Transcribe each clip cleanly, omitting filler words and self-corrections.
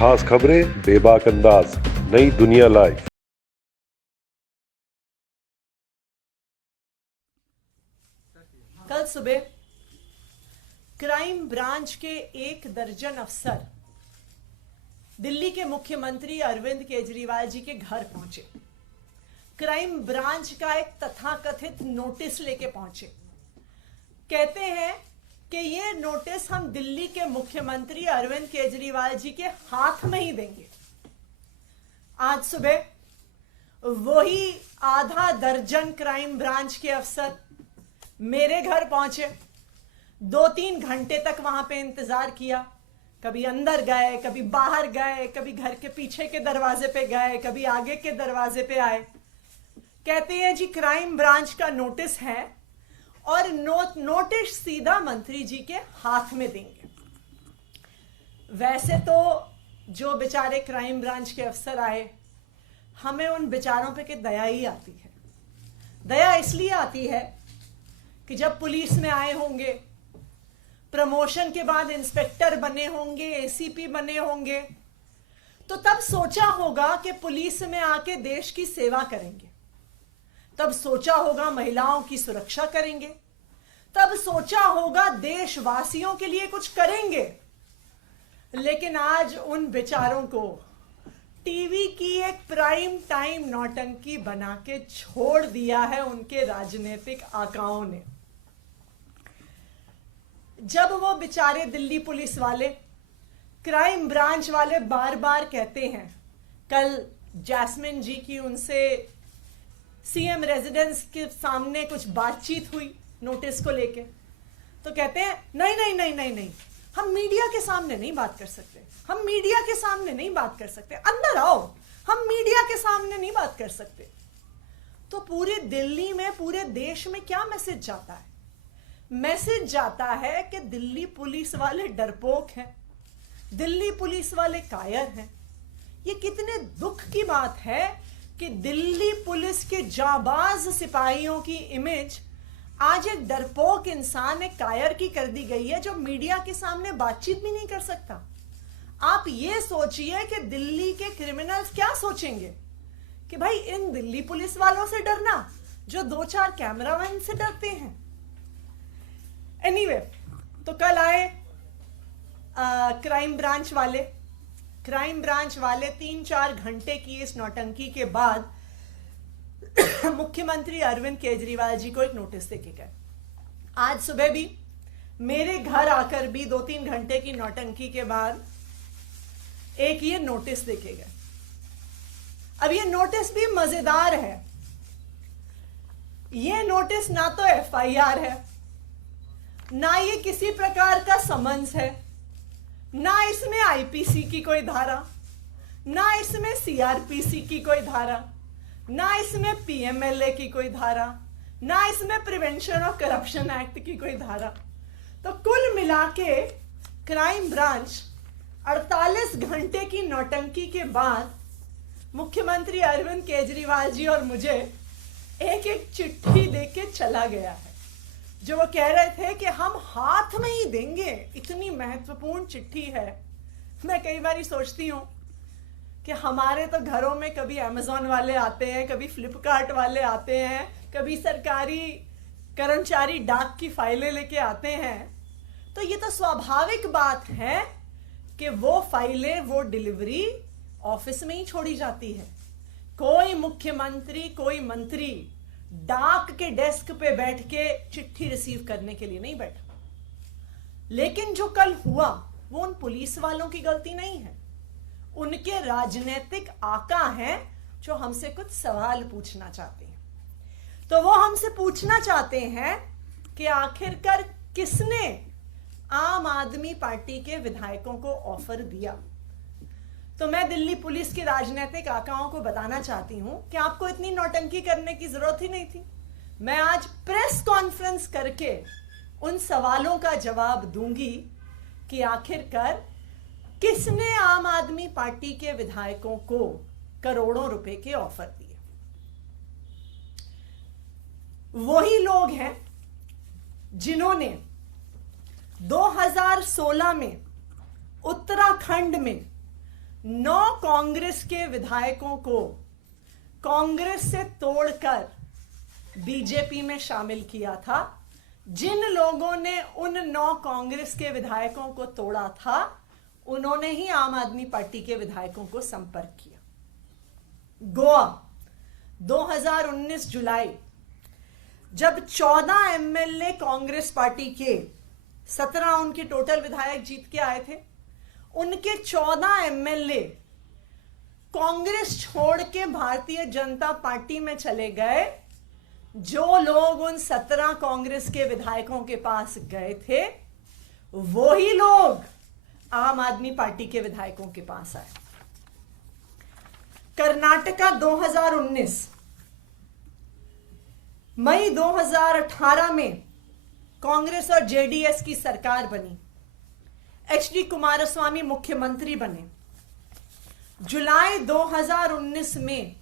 खास खबरें बेबाक अंदाज, नई दुनिया लाइव। कल सुबह क्राइम ब्रांच के 1 दर्जन अफसर दिल्ली के मुख्यमंत्री अरविंद केजरीवाल जी के घर पहुंचे। क्राइम ब्रांच का एक तथाकथित नोटिस लेके पहुंचे। कहते हैं कि ये नोटिस हम दिल्ली के मुख्यमंत्री अरविंद केजरीवाल जी के हाथ में ही देंगे। आज सुबह वही आधा दर्जन क्राइम ब्रांच के अफसर मेरे घर पहुंचे। 2-3 घंटे तक वहां पे इंतजार किया। कभी अंदर गए, कभी बाहर गए, कभी घर के पीछे के दरवाजे पे गए, कभी आगे के दरवाजे पे आए। कहते हैं जी क्राइम ब्रांच का नोटिस है और नोटिस सीधा मंत्री जी के हाथ में देंगे। वैसे तो जो बेचारे क्राइम ब्रांच के अफसर आए, हमें उन बेचारों पे के दया ही आती है। दया इसलिए आती है कि जब पुलिस में आए होंगे, प्रमोशन के बाद इंस्पेक्टर बने होंगे, एसीपी बने होंगे, तो तब सोचा होगा कि पुलिस में आके देश की सेवा करेंगे। तब सोचा होगा महिलाओं की सुरक्षा करेंगे। तब सोचा होगा देशवासियों के लिए कुछ करेंगे। लेकिन आज उन बेचारों को टीवी की एक प्राइम टाइम नौटंकी बना के छोड़ दिया है उनके राजनीतिक आकाओं ने। जब वो बेचारे दिल्ली पुलिस वाले, क्राइम ब्रांच वाले बार बार कहते हैं, कल जैस्मिन जी की उनसे सीएम रेजिडेंस के सामने कुछ बातचीत हुई नोटिस को लेके, तो कहते हैं नहीं नहीं नहीं नहीं नहीं, हम मीडिया के सामने नहीं बात कर सकते, हम मीडिया के सामने नहीं बात कर सकते, अंदर आओ, हम मीडिया के सामने नहीं बात कर सकते। तो पूरे दिल्ली में, पूरे देश में क्या मैसेज जाता है? मैसेज जाता है कि दिल्ली पुलिस वाले डरपोक हैं, दिल्ली पुलिस वाले कायर हैं। ये कितने दुख की बात है कि दिल्ली पुलिस के जाबाज सिपाहियों की इमेज आज एक डरपोक इंसान, एक कायर की कर दी गई है, जो मीडिया के सामने बातचीत भी नहीं कर सकता। आप ये सोचिए कि दिल्ली के क्रिमिनल्स क्या सोचेंगे कि भाई इन दिल्ली पुलिस वालों से डरना जो 2-4 कैमरामैन से डरते हैं। एनीवे, तो कल आए क्राइम ब्रांच वाले 3-4 घंटे की इस नौटंकी के बाद मुख्यमंत्री अरविंद केजरीवाल जी को एक नोटिस देके गए। आज सुबह भी मेरे घर आकर भी 2-3 घंटे की नौटंकी के बाद एक ये नोटिस देके गए। अब ये नोटिस भी मजेदार है। ये नोटिस ना तो एफआईआर है, ना ये किसी प्रकार का समन्स है, ना इसमें आईपीसी की कोई धारा, ना इसमें सीआरपीसी की कोई धारा, ना इसमें पीएमएलए की कोई धारा, ना इसमें प्रिवेंशन ऑफ करप्शन एक्ट की कोई धारा। तो कुल मिला के क्राइम ब्रांच 48 घंटे की नौटंकी के बाद मुख्यमंत्री अरविंद केजरीवाल जी और मुझे एक एक चिट्ठी देके चला गया है, जो वो कह रहे थे कि हम हाथ में ही देंगे। इतनी महत्वपूर्ण चिट्ठी है। मैं कई बार सोचती हूँ कि हमारे तो घरों में कभी अमेज़न वाले आते हैं, कभी फ्लिपकार्ट वाले आते हैं, कभी सरकारी कर्मचारी डाक की फाइलें लेके आते हैं। तो ये तो स्वाभाविक बात है कि वो फाइलें, वो डिलीवरी ऑफिस में ही छोड़ी जाती है। कोई मुख्यमंत्री, कोई मंत्री डाक के डेस्क पे बैठ के चिट्ठी रिसीव करने के लिए नहीं बैठा। लेकिन जो कल हुआ वो उन पुलिस वालों की गलती नहीं है, उनके राजनीतिक आका हैं जो हमसे कुछ सवाल पूछना चाहते हैं। तो वो हमसे पूछना चाहते हैं कि आखिरकार किसने आम आदमी पार्टी के विधायकों को ऑफर दिया। तो मैं दिल्ली पुलिस के राजनीतिक आकाओं को बताना चाहती हूं कि आपको इतनी नौटंकी करने की जरूरत ही नहीं थी। मैं आज प्रेस कॉन्फ्रेंस करके उन सवालों का जवाब दूंगी कि आखिरकार किसने आम आदमी पार्टी के विधायकों को करोड़ों रुपए के ऑफर दिए। वही लोग हैं जिन्होंने 2016 में उत्तराखंड में 9 कांग्रेस के विधायकों को कांग्रेस से तोड़कर बीजेपी में शामिल किया था। जिन लोगों ने उन 9 कांग्रेस के विधायकों को तोड़ा था, उन्होंने ही आम आदमी पार्टी के विधायकों को संपर्क किया। गोवा 2019 जुलाई, जब 14 एमएलए कांग्रेस पार्टी के 17 उनके टोटल विधायक जीत के आए थे, उनके 14 एमएलए कांग्रेस छोड़ के भारतीय जनता पार्टी में चले गए। जो लोग उन 17 कांग्रेस के विधायकों के पास गए थे, वही लोग आम आदमी पार्टी के विधायकों के पास आए। कर्नाटका 2019, मई 2018 में कांग्रेस और जेडीएस की सरकार बनी। एचडी कुमारस्वामी मुख्यमंत्री बने। जुलाई 2019 में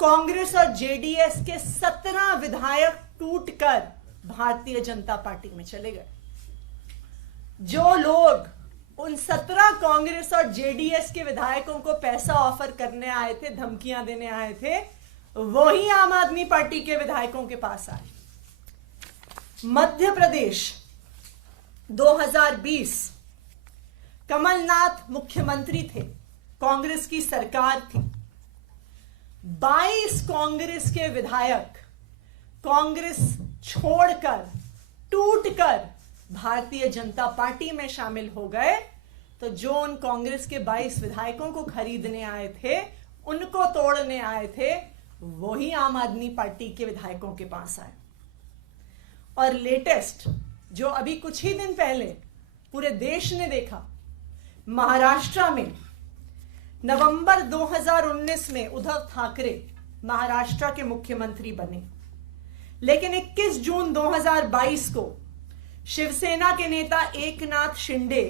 कांग्रेस और जेडीएस के 17 विधायक टूटकर भारतीय जनता पार्टी में चले गए। जो लोग उन 17 कांग्रेस और जेडीएस के विधायकों को पैसा ऑफर करने आए थे, धमकियां देने आए थे, वही आम आदमी पार्टी के विधायकों के पास आए। मध्य प्रदेश 2020, कमलनाथ मुख्यमंत्री थे, कांग्रेस की सरकार थी। 22 कांग्रेस के विधायक कांग्रेस छोड़कर, टूटकर भारतीय जनता पार्टी में शामिल हो गए। तो जो उन कांग्रेस के 22 विधायकों को खरीदने आए थे, उनको तोड़ने आए थे, वही आम आदमी पार्टी के विधायकों के पास आए। और लेटेस्ट, जो अभी कुछ ही दिन पहले पूरे देश ने देखा, महाराष्ट्र में नवंबर 2019 में उद्धव ठाकरे महाराष्ट्र के मुख्यमंत्री बने। लेकिन 21 जून 2022 को शिवसेना के नेता एकनाथ शिंदे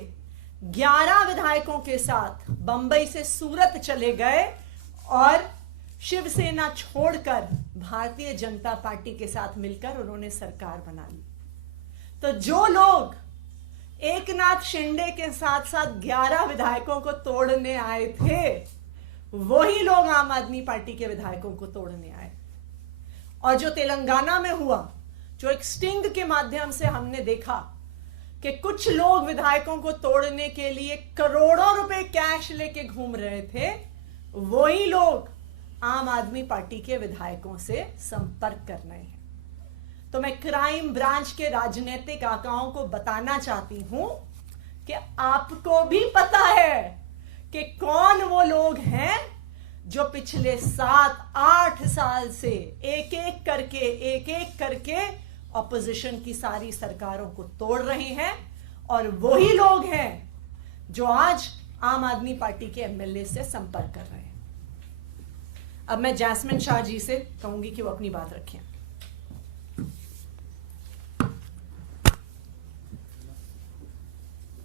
11 विधायकों के साथ बंबई से सूरत चले गए और शिवसेना छोड़कर भारतीय जनता पार्टी के साथ मिलकर उन्होंने सरकार बना ली। तो जो लोग एकनाथ शिंदे के साथ साथ 11 विधायकों को तोड़ने आए थे, वही लोग आम आदमी पार्टी के विधायकों को तोड़ने आए। और जो तेलंगाना में हुआ, जो एक स्टिंग के माध्यम से हमने देखा कि कुछ लोग विधायकों को तोड़ने के लिए करोड़ों रुपए कैश लेके घूम रहे थे, वही लोग आम आदमी पार्टी के विधायकों से संपर्क कर रहे हैं। तो मैं क्राइम ब्रांच के राजनीतिक आकाओं को बताना चाहती हूं कि आपको भी पता है कि कौन वो लोग हैं जो पिछले 7-8 साल से एक एक करके ऑपोजिशन की सारी सरकारों को तोड़ रहे हैं। और वही लोग हैं जो आज आम आदमी पार्टी के एमएलए से संपर्क कर रहे हैं। अब मैं जैस्मिन शाह जी से कहूंगी कि वो अपनी बात रखें।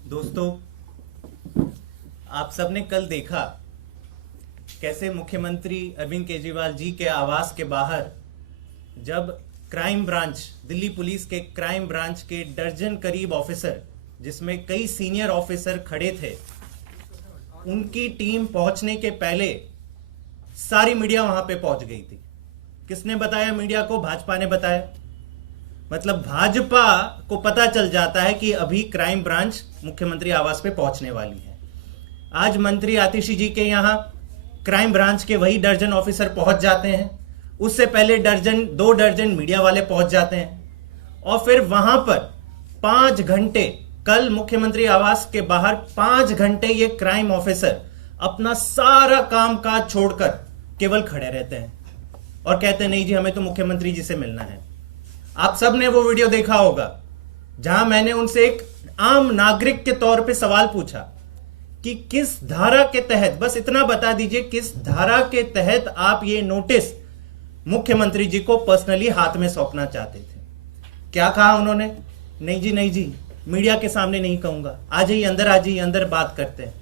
दोस्तों, आप सबने कल देखा कैसे मुख्यमंत्री अरविंद केजरीवाल जी के आवास के बाहर जब क्राइम ब्रांच, दिल्ली पुलिस के क्राइम ब्रांच के दर्जन करीब ऑफिसर, जिसमें कई सीनियर ऑफिसर खड़े थे, उनकी टीम पहुंचने के पहले सारी मीडिया वहां पे पहुंच गई थी। किसने बताया मीडिया को? भाजपा ने बताया। मतलब भाजपा को पता चल जाता है कि अभी क्राइम ब्रांच मुख्यमंत्री आवास पे पहुंचने वाली है। आज मंत्री आतिशी जी के यहां क्राइम ब्रांच के वही दर्जन ऑफिसर पहुंच जाते हैं। उससे पहले 2 दर्जन मीडिया वाले पहुंच जाते हैं। और फिर वहां पर 5 घंटे, कल मुख्यमंत्री आवास के बाहर 5 घंटे ये क्राइम ऑफिसर अपना सारा काम काज छोड़कर केवल खड़े रहते हैं और कहते हैं नहीं जी, हमें तो मुख्यमंत्री जी से मिलना है। आप सब ने वो वीडियो देखा होगा जहां मैंने उनसे एक आम नागरिक के तौर पे सवाल पूछा कि किस धारा के तहत, बस इतना बता दीजिए, किस धारा के तहत आप ये नोटिस मुख्यमंत्री जी को पर्सनली हाथ में सौंपना चाहते थे। क्या कहा उन्होंने? नहीं जी, नहीं जी, मीडिया के सामने नहीं कहूंगा, आ जाइए अंदर, आ जाइए अंदर, बात करते हैं।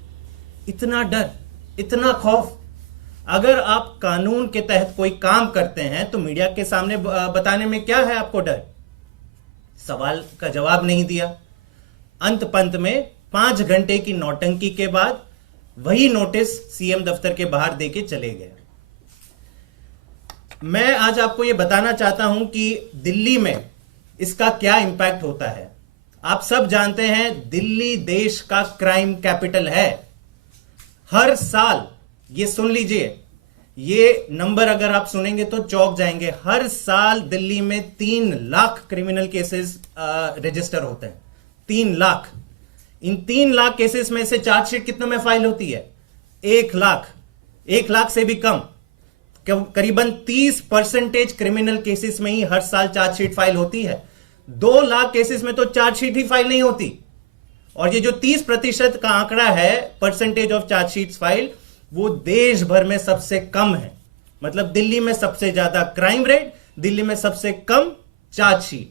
इतना डर, इतना खौफ। अगर आप कानून के तहत कोई काम करते हैं तो मीडिया के सामने बताने में क्या है आपको डर? सवाल का जवाब नहीं दिया। अंत पंत में 5 घंटे की नौटंकी के बाद वही नोटिस सीएम दफ्तर के बाहर देके चले गए। मैं आज आपको यह बताना चाहता हूं कि दिल्ली में इसका क्या इंपैक्ट होता है। आप सब जानते हैं दिल्ली देश का क्राइम कैपिटल है। हर साल, ये सुन लीजिए, ये नंबर अगर आप सुनेंगे तो चौंक जाएंगे, हर साल दिल्ली में 3 लाख क्रिमिनल केसेस रजिस्टर होते हैं। 3 लाख। इन 3 लाख केसेस में से चार्जशीट कितनों में फाइल होती है? 1 लाख। 1 लाख से भी कम, करीबन 30% क्रिमिनल केसेस में ही हर साल चार्जशीट फाइल होती है। 2 लाख केसेस में तो चार्जशीट ही फाइल नहीं होती। और ये जो 30% का आंकड़ा है, परसेंटेज ऑफ चार्जशीट फाइल, वो देश भर में सबसे कम है। मतलब दिल्ली में सबसे ज्यादा क्राइम रेट, दिल्ली में सबसे कम चार्जशीट।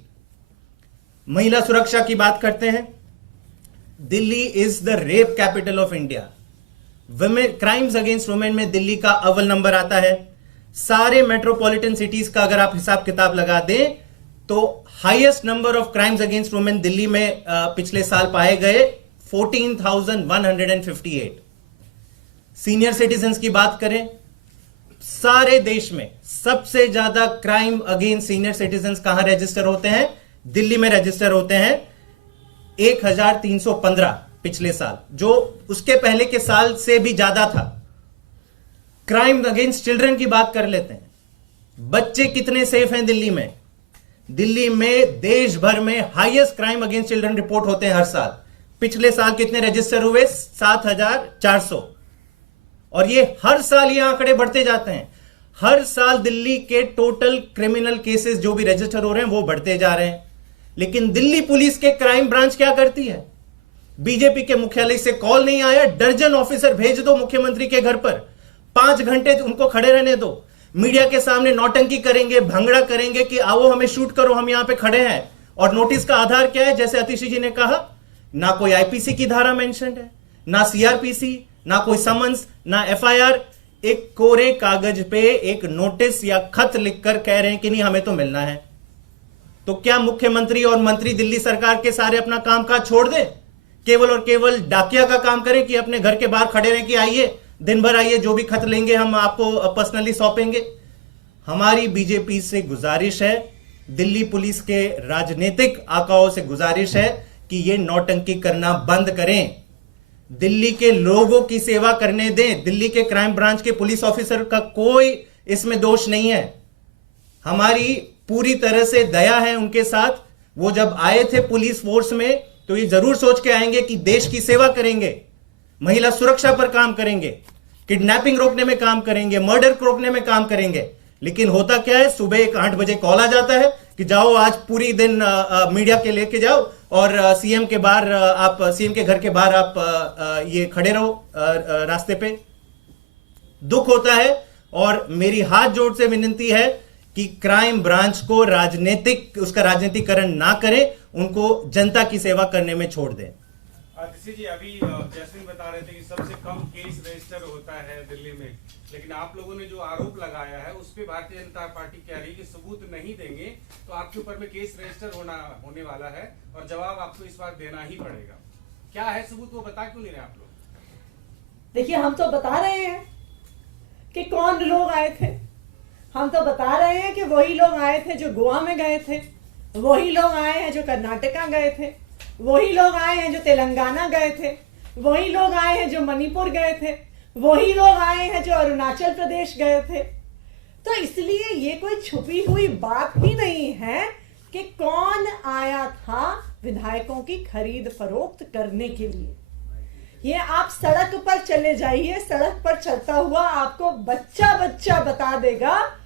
महिला सुरक्षा की बात करते हैं। Delhi is the rape capital of India. Women crimes against women में दिल्ली का अव्वल नंबर आता है। सारे मेट्रोपॉलिटन सिटीज का अगर आप हिसाब किताब लगा दें तो highest number of crimes against women Delhi में पिछले साल पाए गए 14,158। सीनियर सिटीजन्स की बात करें, सारे देश में सबसे ज्यादा क्राइम अगेंस्ट सीनियर सिटीजन्स कहां रजिस्टर होते हैं? दिल्ली में रजिस्टर होते हैं 1,315 पिछले साल, जो उसके पहले के साल से भी ज्यादा था। क्राइम अगेंस्ट चिल्ड्रन की बात कर लेते हैं। बच्चे कितने सेफ हैं दिल्ली में? दिल्ली में देश भर में highest crime against children report होते हैं हर साल। पिछले साल कितने रजिस्टर हुए? 7,400। और ये हर साल ये आंकड़े बढ़ते जाते हैं। हर साल दिल्ली के टोटल क्रिमिनल केसेस जो भी रजिस्टर हो रहे हैं वो बढ़ते जा रहे हैं। लेकिन दिल्ली पुलिस के क्राइम ब्रांच क्या करती है? बीजेपी के मुख्यालय से कॉल नहीं आया, दर्जन ऑफिसर भेज दो मुख्यमंत्री के घर पर, 5 घंटे उनको खड़े रहने दो, मीडिया के सामने नौटंकी करेंगे, भंगड़ा करेंगे कि आओ हमें शूट करो, हम यहां पे खड़े हैं। और नोटिस का आधार क्या है? जैसे अतिशी जी ने कहा, ना कोई आईपीसी की धारा मेंशन्ड है, ना सीआरपीसी, ना कोई समन्स, ना एफआईआर। एक कोरे कागज पे एक नोटिस या खत लिखकर कह रहे हैं कि नहीं हमें तो मिलना है। तो क्या मुख्यमंत्री और मंत्री दिल्ली सरकार के सारे अपना कामकाज छोड़ दें, केवल और केवल डाकिया का काम करें कि अपने घर के बाहर खड़े रहे कि आइए दिन भर आइए, जो भी खत लेंगे हम आपको पर्सनली सौंपेंगे? हमारी बीजेपी से गुजारिश है, दिल्ली पुलिस के राजनीतिक आकाओं से गुजारिश है कि ये नौटंकी करना बंद करें, दिल्ली के लोगों की सेवा करने दें। दिल्ली के क्राइम ब्रांच के पुलिस ऑफिसर का कोई इसमें दोष नहीं है। हमारी पूरी तरह से दया है उनके साथ। वो जब आए थे पुलिस फोर्स में तो ये जरूर सोच के आएंगे कि देश की सेवा करेंगे, महिला सुरक्षा पर काम करेंगे, किडनैपिंग रोकने में काम करेंगे, मर्डर को रोकने में काम करेंगे। लेकिन होता क्या है, सुबह 8 बजे कॉल आ जाता है कि जाओ आज पूरी दिन मीडिया के लेके जाओ और सीएम के बाहर आप सीएम के घर के बाहर आप ये खड़े रहो रास्ते पे। दुख होता है और मेरी हाथ जोड़ से विनती है कि क्राइम ब्रांच को उसका राजनीतिकरण ना करें, उनको जनता की सेवा करने में छोड़ दें। अतिशी जी, अभी जैस्मिन बता रहे थे कि सबसे कम केस रजिस्टर होता है दिल्ली में, लेकिन आप लोगों ने जो आरोप लगाया है उस पे भारतीय जनता पार्टी कह रही है कि सबूत नहीं देंगे तो आपके ऊपर में केस रजिस्टर होने वाला है और जवाब आपको इस बार देना ही पड़ेगा। क्या है सबूत, वो बता क्यों नहीं रहे आप लोग? देखिए, हम तो बता रहे हैं कि कौन लोग आए थे। हम तो बता रहे हैं कि वही लोग आए थे जो गोवा में गए थे, वही लोग आए हैं जो कर्नाटका गए थे, वही लोग आए हैं जो तेलंगाना गए थे, वही लोग आए हैं जो मणिपुर गए थे, वही लोग आए हैं जो अरुणाचल प्रदेश गए थे। तो इसलिए ये कोई छुपी हुई बात ही नहीं है कि कौन आया था विधायकों की खरीद फरोख्त करने के लिए। ये आप सड़क पर चले जाइए, सड़क पर चलता हुआ आपको बच्चा बच्चा बता देगा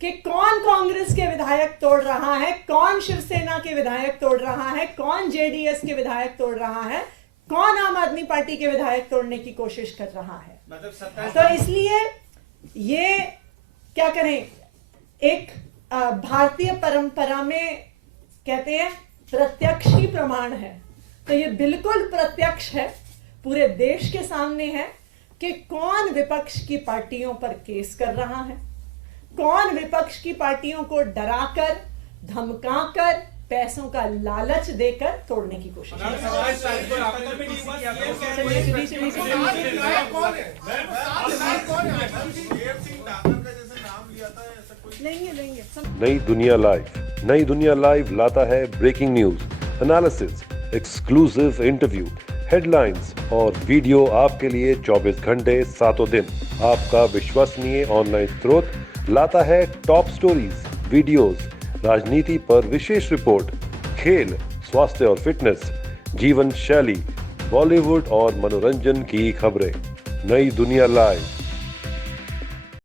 कि कौन कांग्रेस के विधायक तोड़ रहा है, कौन शिवसेना के विधायक तोड़ रहा है, कौन जेडीएस के विधायक तोड़ रहा है, कौन आम आदमी पार्टी के विधायक तोड़ने की कोशिश कर रहा है। तो इसलिए ये क्या करें, एक भारतीय परंपरा में कहते हैं प्रत्यक्ष ही प्रमाण है, तो ये बिल्कुल प्रत्यक्ष है, पूरे देश के सामने है कि कौन विपक्ष की पार्टियों पर केस कर रहा है, कौन विपक्ष की पार्टियों को डराकर, धमकाकर, पैसों का लालच देकर तोड़ने की कोशिश कर रहे हैं। लेंगे नई दुनिया लाइव। नई दुनिया लाइव लाता है breaking news, analysis, exclusive interview, headlines और वीडियो आपके लिए 24 घंटे 7 दिन। आपका विश्वसनीय ऑनलाइन स्रोत लाता है टॉप स्टोरीज, वीडियोस, राजनीति पर विशेष रिपोर्ट, खेल, स्वास्थ्य और फिटनेस, जीवन शैली, बॉलीवुड और मनोरंजन की खबरें। नई दुनिया लाइव।